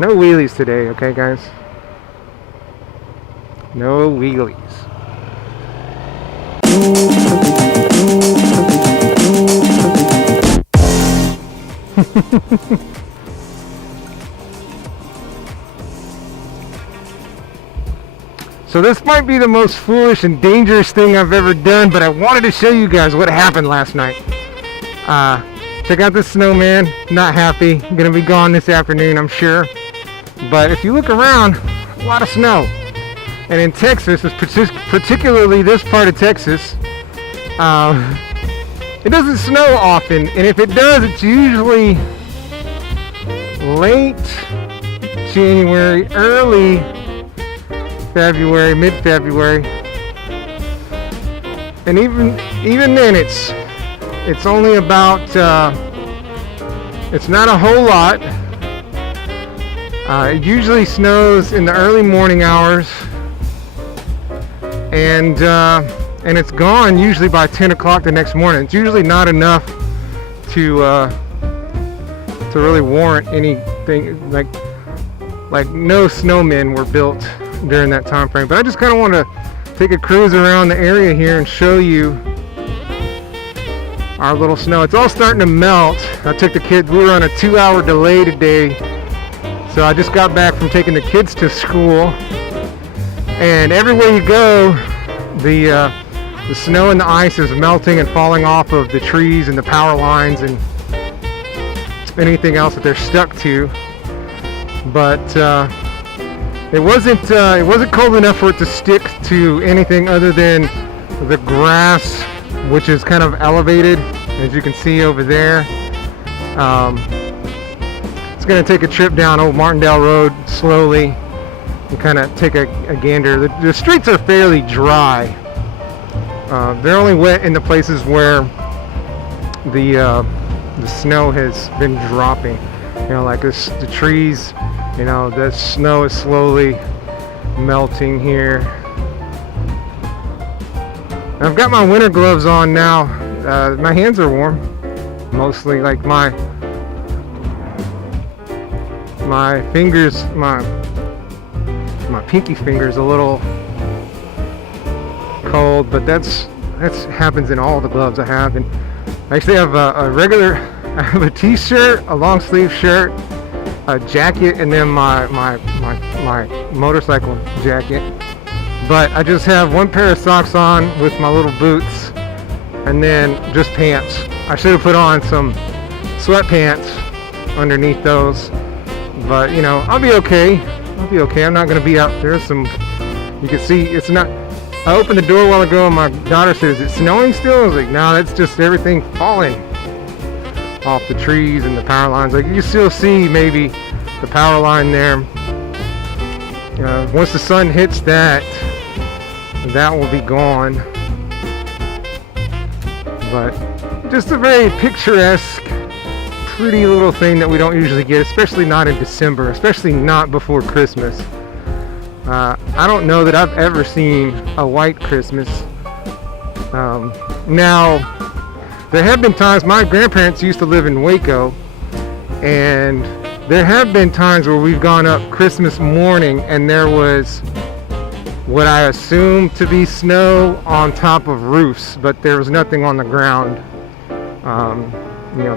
No wheelies today, okay, guys? No wheelies. So this might be the most foolish and dangerous thing I've ever done, but I wanted to show you guys what happened last night. Check out this snowman. Not happy. Gonna be gone this afternoon, I'm sure. But if you look around, a lot of snow. And in Texas, particularly this part of Texas, it doesn't snow often. And if it does, it's usually late January, early February, mid-February. And even then, it's only about, it's not a whole lot. It usually snows in the early morning hours, and it's gone usually by 10 o'clock the next morning. It's usually not enough to really warrant anything, like no snowmen were built during that time frame. But I just kind of want to take a cruise around the area here and show you our little snow. It's all starting to melt. I took the kids, we were on a 2-hour delay today. So I just got back from taking the kids to school. And everywhere you go, the snow and the ice is melting and falling off of the trees and the power lines and anything else that they're stuck to. But it wasn't cold enough for it to stick to anything other than the grass, which is kind of elevated, as you can see over there. It's going to take a trip down Old Martindale Road slowly and kind of take a gander. The streets are fairly dry. They're only wet in the places where the snow has been dropping. You know, like this, the trees. You know, the snow is slowly melting here. I've got my winter gloves on now. My hands are warm, mostly. Like my fingers, my pinky finger's a little cold, but that's happens in all the gloves I have. And I actually have I have a t-shirt, a long sleeve shirt, a jacket, and then my motorcycle jacket. But I just have one pair of socks on with my little boots, and then just pants. I should have put on some sweatpants underneath those, but you know, I'll be okay. I'm not gonna be out there. You can see it's not. I opened the door a while ago and my daughter says, "Is it snowing still?" I was like, "No, that's just everything falling off the trees and the power lines." Like, you still see maybe the power line there. Once the sun hits that will be gone. But just a very picturesque, pretty little thing that we don't usually get, especially not in December, especially not before Christmas. I don't know that I've ever seen a white Christmas. Now, there have been times, my grandparents used to live in Waco, and there have been times where we've gone up Christmas morning and there was what I assume to be snow on top of roofs, but there was nothing on the ground,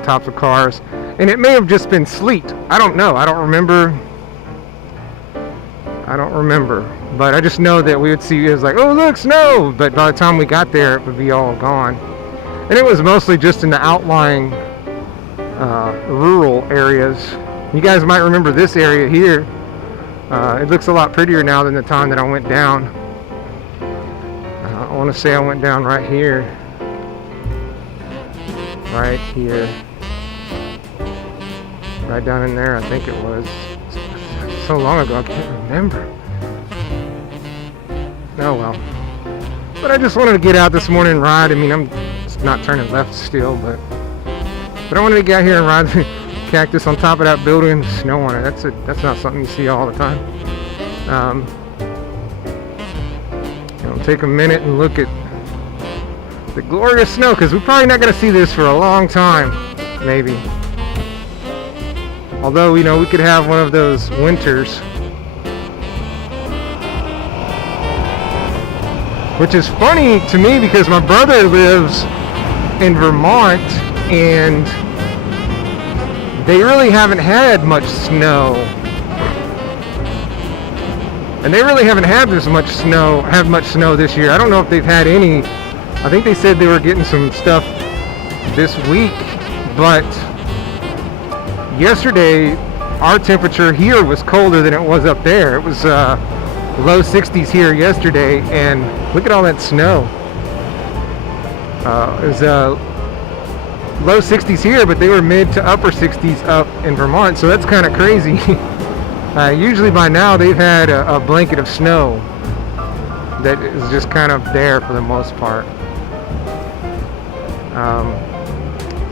tops of cars. And it may have just been sleet. I don't know. I don't remember. But I just know that we would see, it was like, oh, look, snow. But by the time we got there, it would be all gone. And it was mostly just in the outlying rural areas. You guys might remember this area here. It looks a lot prettier now than the time that I went down. I want to say I went down right here. Right here. Right down in there, I think it was. So long ago, I can't remember. Oh well. But I just wanted to get out this morning and ride. I mean, I'm not turning left still, but I wanted to get out here and ride the cactus on top of that building, snow on it. That's not something you see all the time. Take a minute and look at the glorious snow, because we're probably not going to see this for a long time, maybe. Although, you know, we could have one of those winters, which is funny to me because my brother lives in Vermont and they really haven't had much snow. And they really haven't had much snow this year. I don't know if they've had any. I think they said they were getting some stuff this week, but yesterday our temperature here was colder than it was up there. It was low 60s here yesterday, and look at all that snow. It was low 60s here, but they were mid to upper 60s up in Vermont, so that's kind of crazy. Usually by now they've had a blanket of snow that is just kind of there for the most part.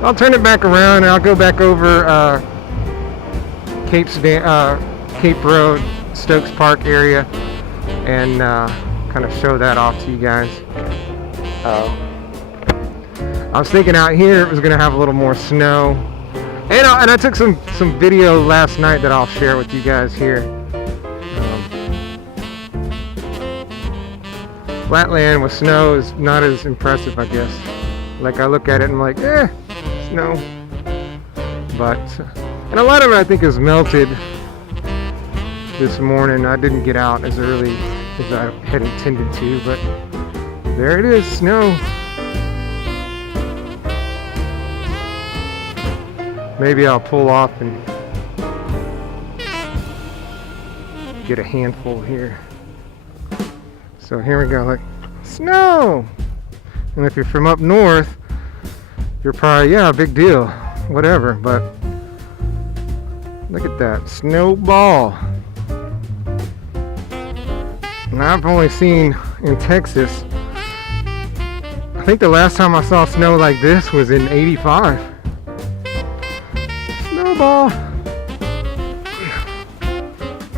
I'll turn it back around and I'll go back over Cape Road, Stokes Park area, and kind of show that off to you guys. I was thinking out here it was going to have a little more snow, and I took some video last night that I'll share with you guys here. Flatland with snow is not as impressive, I guess. Like, I look at it and I'm like, snow. But, and a lot of it I think is melted this morning. I didn't get out as early as I had intended to, but there it is, snow. Maybe I'll pull off and get a handful here. So here we go, like, snow! And if you're from up north, you're probably, yeah, big deal, whatever, but look at that, snowball. And I've only seen in Texas, I think the last time I saw snow like this was in '85. Snowball.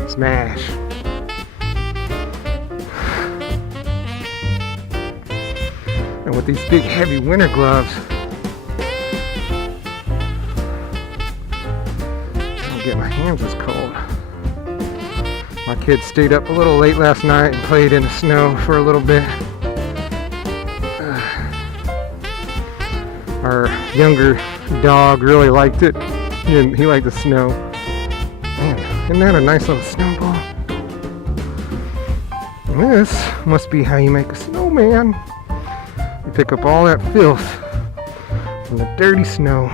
Smash. And with these big heavy winter gloves, I'll get my hands as cold. My kids stayed up a little late last night and played in the snow for a little bit. Our younger dog really liked it. He liked the snow. Man, isn't that a nice little snowball? And this must be how you make a snowman. You pick up all that filth from the dirty snow.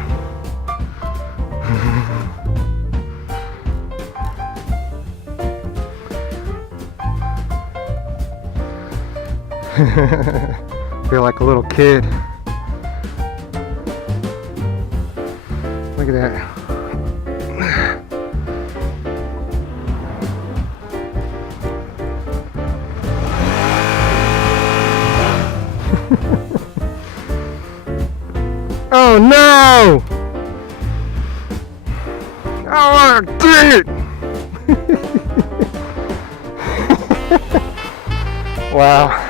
Feel like a little kid. Look at that. Oh no! Oh, dang it! Wow.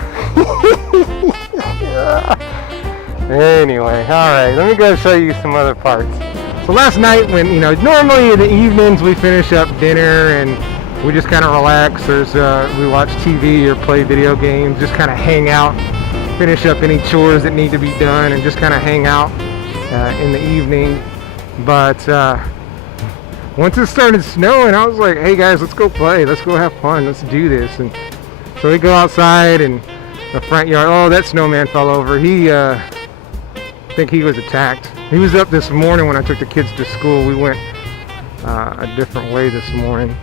Anyway, alright, let me go show you some other parts. So last night when, you know, normally in the evenings we finish up dinner and we just kind of relax. We watch TV or play video games, just kind of hang out, finish up any chores that need to be done and just kind of hang out in the evening. But once it started snowing, I was like, hey guys, let's go play, let's go have fun, let's do this. And so we go outside and the front yard, oh, that snowman fell over. I think he was attacked. He was up this morning when I took the kids to school. We went a different way this morning.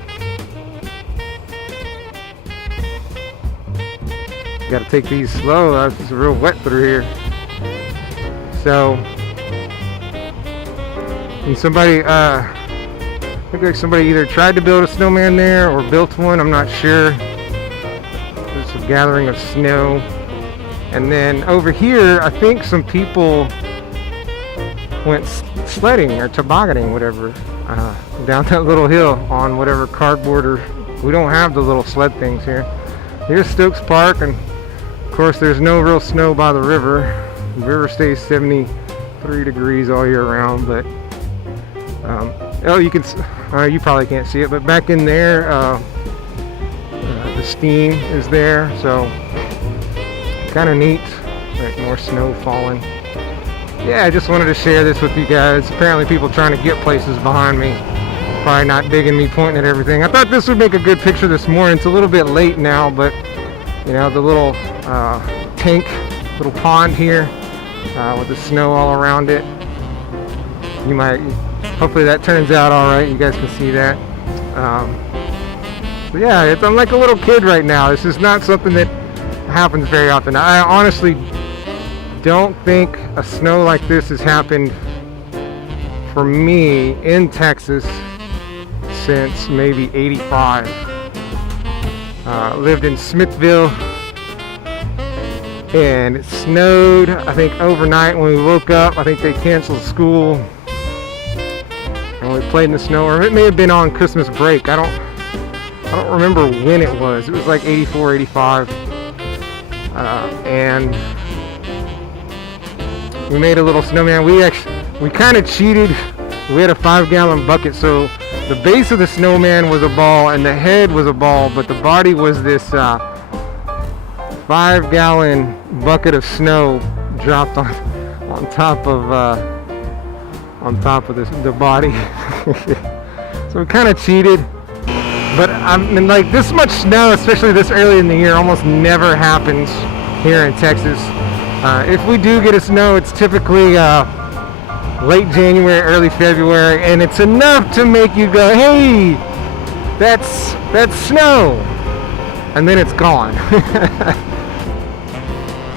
Got to take these slow. It's real wet through here. So, and somebody, looked like somebody either tried to build a snowman there or built one. I'm not sure. There's a gathering of snow. And then over here, I think some people went sledding or tobogganing, whatever, down that little hill on whatever cardboard, or we don't have the little sled things here. Here's Stokes Park, and of course there's no real snow by the river. The river stays 73 degrees all year round, but Oh, you can, you probably can't see it, but back in there, the steam is there, so kind of neat. Right, more snow falling. Yeah, I just wanted to share this with you guys. Apparently people trying to get places behind me. Probably not digging me, pointing at everything. I thought this would make a good picture this morning. It's a little bit late now, but you know, the little tank, little pond here with the snow all around it. You might, hopefully that turns out all right. You guys can see that. So yeah, I'm like a little kid right now. This is not something that happens very often. I honestly don't think a snow like this has happened for me in Texas since maybe '85. Lived in Smithville, and it snowed, I think, overnight when we woke up. I think they canceled school and we played in the snow, or it may have been on Christmas break. I don't remember when it was. It was like '84, '85, and we made a little snowman. We kind of cheated. We had a 5-gallon bucket, so the base of the snowman was a ball and the head was a ball, but the body was this 5-gallon bucket of snow dropped on top of the body. So we kind of cheated. But I mean, like, this much snow, especially this early in the year, almost never happens here in Texas. If we do get a snow, it's typically late January, early February, and it's enough to make you go, hey, that's snow, and then it's gone.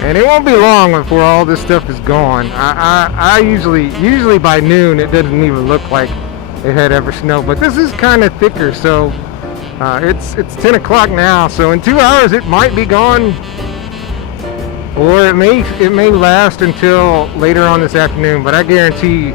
And it won't be long before all this stuff is gone. I usually by noon it doesn't even look like it had ever snowed, but this is kind of thicker, so it's 10 o'clock now, so in 2 hours it might be gone. Or it may last until later on this afternoon, but I guarantee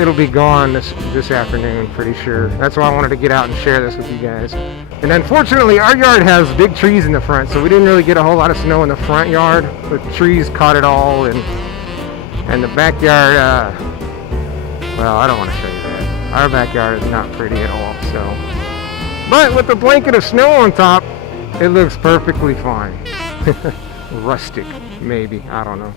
it'll be gone this afternoon, pretty sure. That's why I wanted to get out and share this with you guys. And unfortunately, our yard has big trees in the front, so we didn't really get a whole lot of snow in the front yard. The trees caught it all, and the backyard, well, I don't want to show you that. Our backyard is not pretty at all, so. But with the blanket of snow on top, it looks perfectly fine. Rustic, maybe, I don't know.